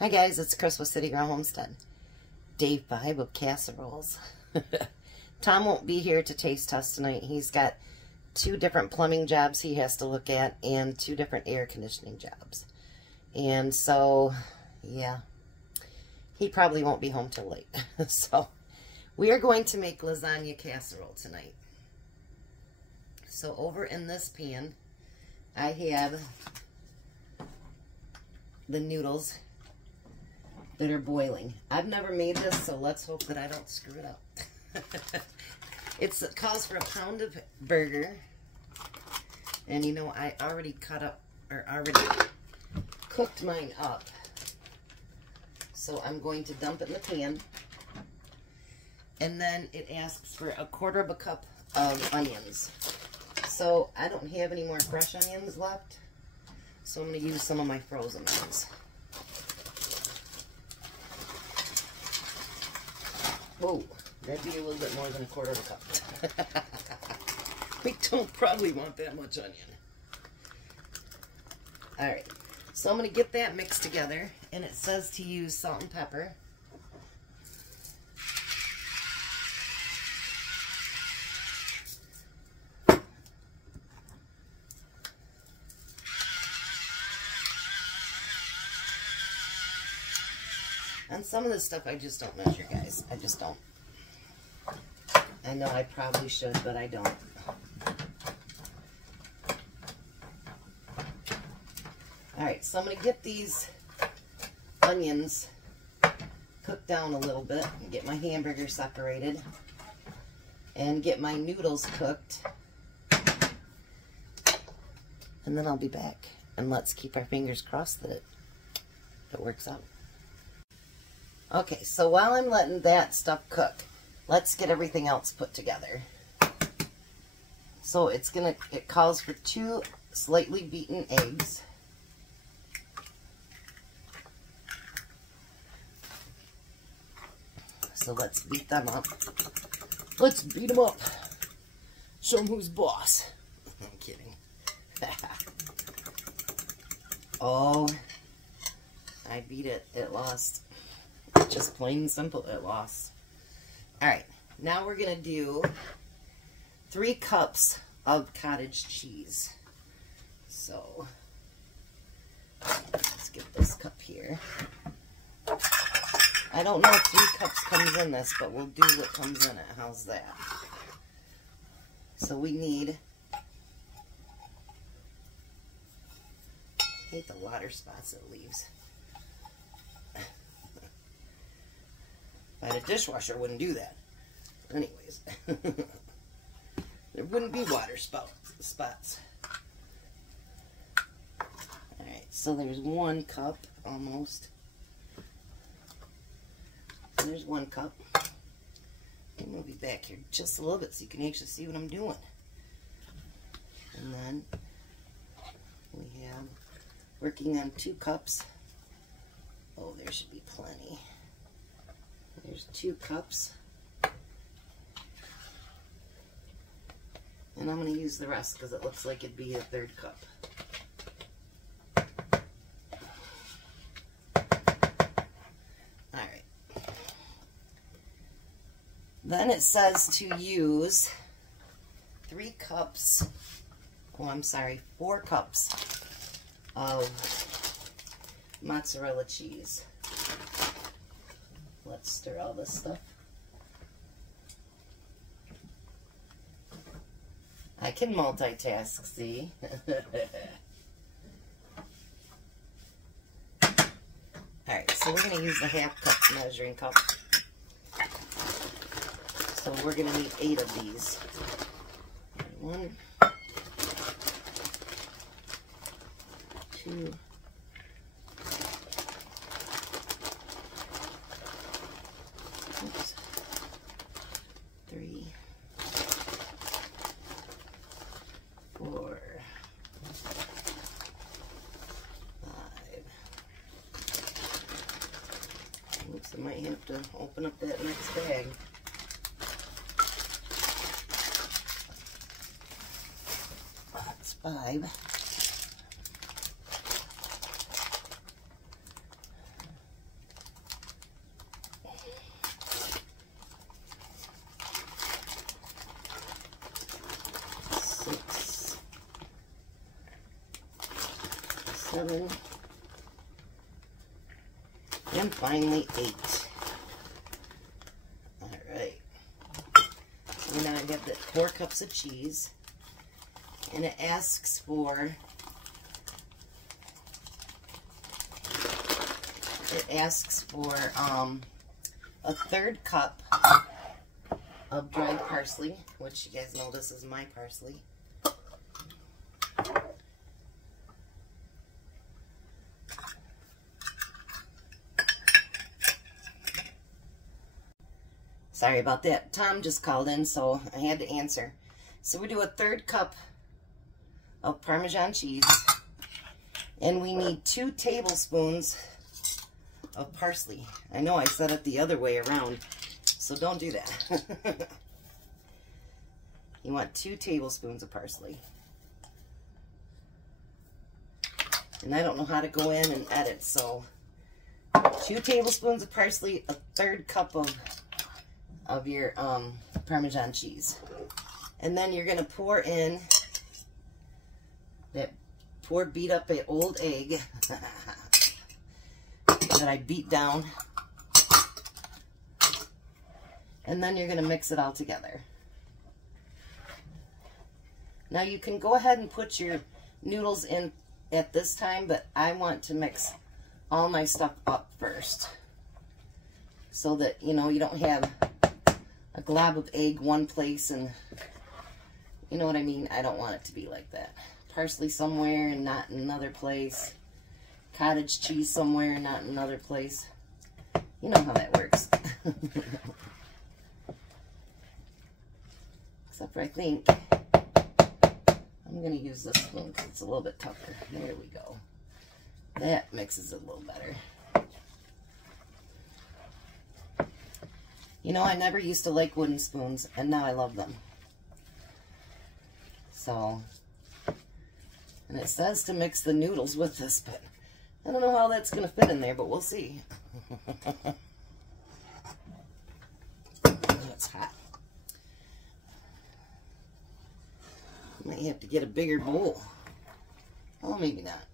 Hi guys, it's Chris with Citygirlhomestead. Day 5 of casseroles. Tom won't be here to taste test tonight. He's got 2 different plumbing jobs he has to look at and 2 different air conditioning jobs. And so, yeah, he probably won't be home till late. So, we are going to make lasagna casserole tonight. So, over in this pan, I have the noodles that are boiling. I've never made this, so let's hope that I don't screw it up. It calls for a pound of burger. And you know, I already already cooked mine up. So I'm going to dump it in the pan. And then it asks for 1/4 cup of onions. So I don't have any more fresh onions left. So I'm going to use some of my frozen ones. Whoa, that'd be a little bit more than 1/4 cup. We don't probably want that much onion. Alright, so I'm going to get that mixed together, and it says to use salt and pepper. And some of this stuff I just don't measure, guys. I just don't. I know I probably should, but I don't. Alright, so I'm going to get these onions cooked down a little bit and get my hamburger separated and get my noodles cooked. And then I'll be back. And let's keep our fingers crossed that it works out. Okay, so while I'm letting that stuff cook, let's get everything else put together. So it calls for 2 slightly beaten eggs. So let's beat them up. Let's beat them up. Show them who's boss. I'm kidding. Oh, I beat it. It lost. Just plain and simple, it lost. Alright, now we're going to do 3 cups of cottage cheese. So, let's get this cup here. I don't know if 3 cups comes in this, but we'll do what comes in it. How's that? So we need, I hate the water spots it leaves. If I had a dishwasher, I wouldn't do that. Anyways, there wouldn't be water spots. Alright, so there's 1 cup, almost. There's 1 cup. Let me move you back here just a little bit so you can actually see what I'm doing. And then we have, working on 2 cups. Oh, there should be plenty. There's 2 cups. And I'm going to use the rest because it looks like it'd be a 3rd cup. Alright. Then it says to use 3 cups, oh I'm sorry, 4 cups of mozzarella cheese. Let's stir all this stuff. I can multitask, see? Alright, so we're going to use the 1/2 cup measuring cup. So we're going to need 8 of these. 1, 2, 3, 4, 5. Oops, I might have to open up that next bag. That's 5. 7, and finally 8. All right. So now I have the 4 cups of cheese, and it asks for a 1/3 cup of dried parsley, which you guys know this is my parsley. Sorry about that. Tom just called in, so I had to answer. So we do a 1/3 cup of Parmesan cheese, and we need 2 tablespoons of parsley. I know I said it the other way around, so don't do that. You want 2 tablespoons of parsley. And I don't know how to go in and edit, so 2 tablespoons of parsley, a 1/3 cup of your Parmesan cheese. And then you're going to pour in that beat up an old egg that I beat down. And then you're going to mix it all together. Now you can go ahead and put your noodles in at this time, but I want to mix all my stuff up first, so that, you know, you don't have a glob of egg one place and, you know what I mean? I don't want it to be like that. Parsley somewhere and not in another place. Cottage cheese somewhere and not in another place. You know how that works. Except for I think I'm going to use this spoon because it's a little bit tougher. There we go. That mixes it a little better. You know, I never used to like wooden spoons, and now I love them. So, and it says to mix the noodles with this, but I don't know how that's going to fit in there, but we'll see. It's hot. Might have to get a bigger bowl. Oh, maybe not.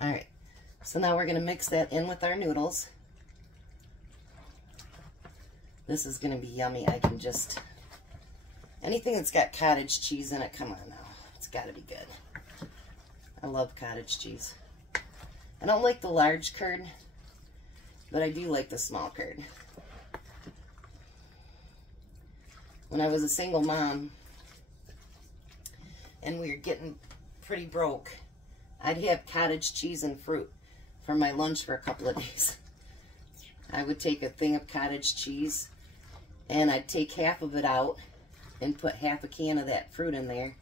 Alright, so now we're going to mix that in with our noodles. This is going to be yummy. I can just... anything that's got cottage cheese in it, come on now. It's got to be good. I love cottage cheese. I don't like the large curd, but I do like the small curd. When I was a single mom and we were getting pretty broke, I'd have cottage cheese and fruit for my lunch for a couple of days. I would take a thing of cottage cheese and I'd take half of it out and put half a can of that fruit in there,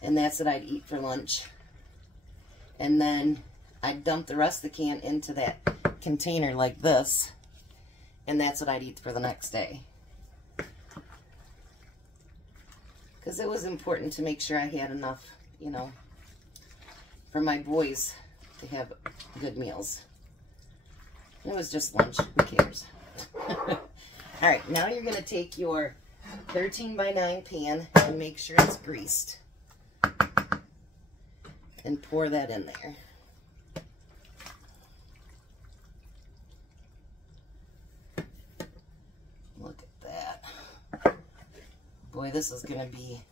and that's what I'd eat for lunch. And then I'd dump the rest of the can into that container like this, and that's what I'd eat for the next day. Because it was important to make sure I had enough, you know, for my boys to have good meals. It was just lunch, who cares? Alright, now you're going to take your 13 by 9 pan and make sure it's greased. And pour that in there. Look at that. Boy, this is going to be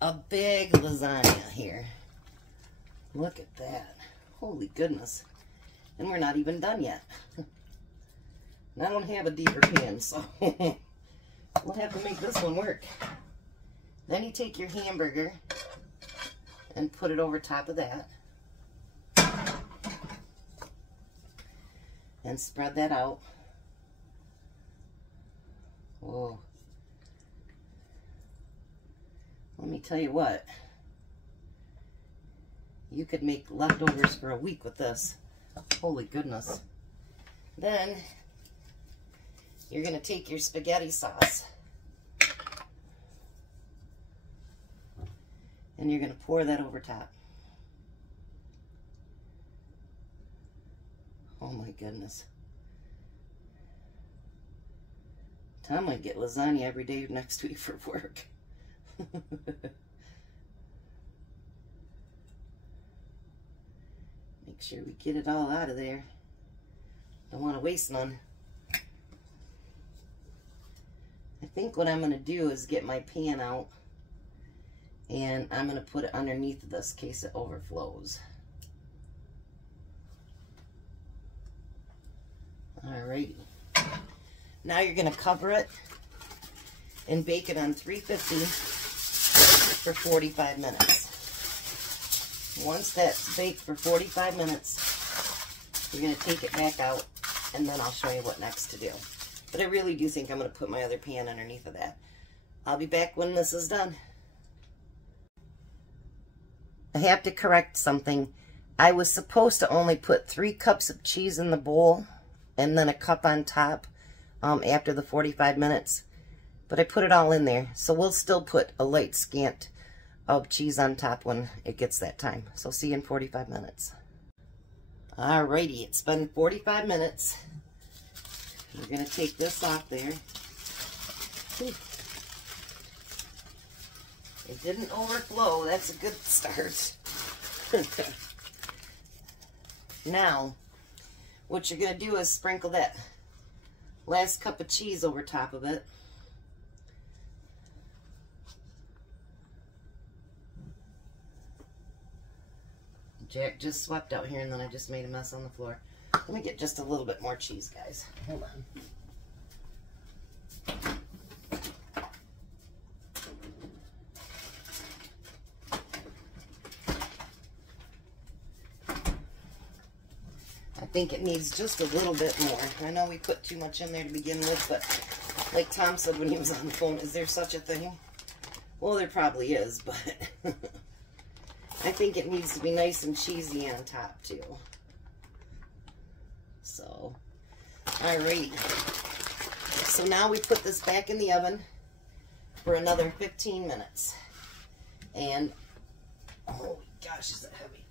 a big lasagna here. Look at that. Holy goodness. And we're not even done yet. And I don't have a deeper pan, so we'll have to make this one work. Then you take your hamburger and put it over top of that. And spread that out. Whoa. Let me tell you what. You could make leftovers for a week with this. Holy goodness. Then you're going to take your spaghetti sauce and you're going to pour that over top. Oh my goodness. Tom might get lasagna every day next week for work. Make sure we get it all out of there. Don't want to waste none. I think what I'm going to do is get my pan out, and I'm going to put it underneath this in case it overflows. Alrighty. Now you're going to cover it and bake it on 350 for 45 minutes. Once that's baked for 45 minutes, you're going to take it back out, and then I'll show you what next to do. But I really do think I'm going to put my other pan underneath of that. I'll be back when this is done. I have to correct something. I was supposed to only put 3 cups of cheese in the bowl and then a cup on top after the 45 minutes. But I put it all in there. So we'll still put a light scant of cheese on top when it gets that time. So see you in 45 minutes. Alrighty, it's been 45 minutes. We're going to take this off there. It didn't overflow. That's a good start. Now, what you're going to do is sprinkle that last cup of cheese over top of it. Jack just swept out here and then I just made a mess on the floor. Let me get just a little bit more cheese, guys. Hold on. I think it needs just a little bit more. I know we put too much in there to begin with, but like Tom said when he was on the phone, is there such a thing? Well, there probably is, but I think it needs to be nice and cheesy on top too. So, alright. So now we put this back in the oven for another 15 minutes. And, oh gosh, is that heavy.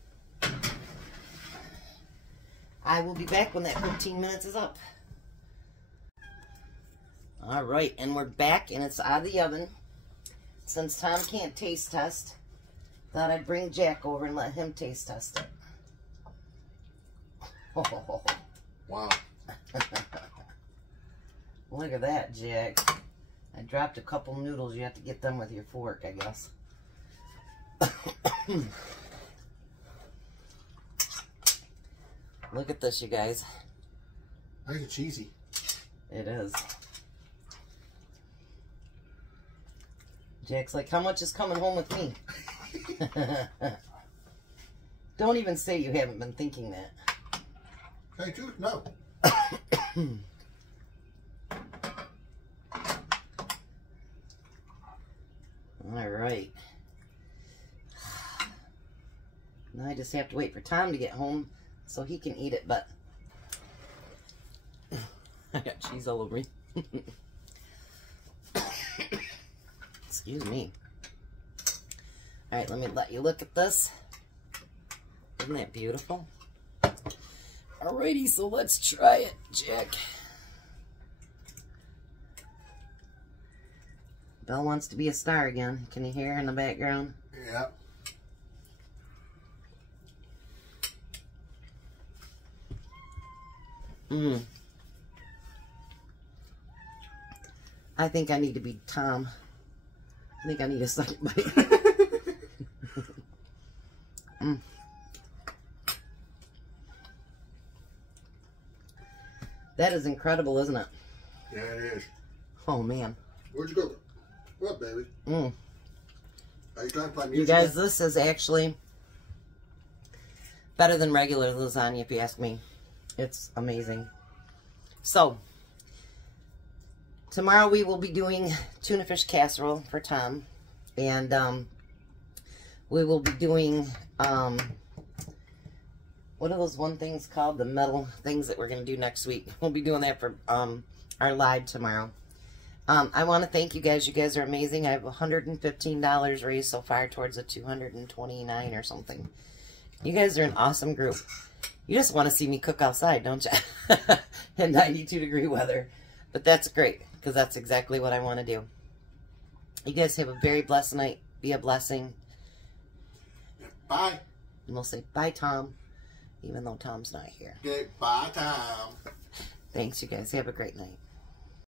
I will be back when that 15 minutes is up. Alright, and we're back and it's out of the oven. Since Tom can't taste test, thought I'd bring Jack over and let him taste test it. Oh, wow. Look at that, Jack. I dropped a couple noodles. You have to get them with your fork, I guess. Look at this, you guys. Nice and cheesy. It is. Jack's like, how much is coming home with me? Don't even say you haven't been thinking that. Hey, dude, no. All right. Now I just have to wait for Tom to get home so he can eat it, but I got cheese all over me. Excuse me. All right, let me let you look at this. Isn't that beautiful? Alrighty, so let's try it, Jack. Belle wants to be a star again. Can you hear her in the background? Yeah. I think I need to be Tom. I think I need a second bite. That is incredible, isn't it? Yeah, it is. Oh, man. Where'd you go? What, baby? Are you trying to play music? You guys, this is actually better than regular lasagna, if you ask me. It's amazing. So, tomorrow we will be doing tuna fish casserole for Tom. And we will be doing, what are those one things called? The metal things that we're going to do next week. We'll be doing that for our live tomorrow. I want to thank you guys. You guys are amazing. I have $115 raised so far towards a $229 or something. You guys are an awesome group. You just want to see me cook outside, don't you? In 92-degree weather. But that's great, because that's exactly what I want to do. You guys have a very blessed night. Be a blessing. Bye. And we'll say bye, Tom. even though Tom's not here. Okay, bye, Tom. Thanks, you guys. Have a great night.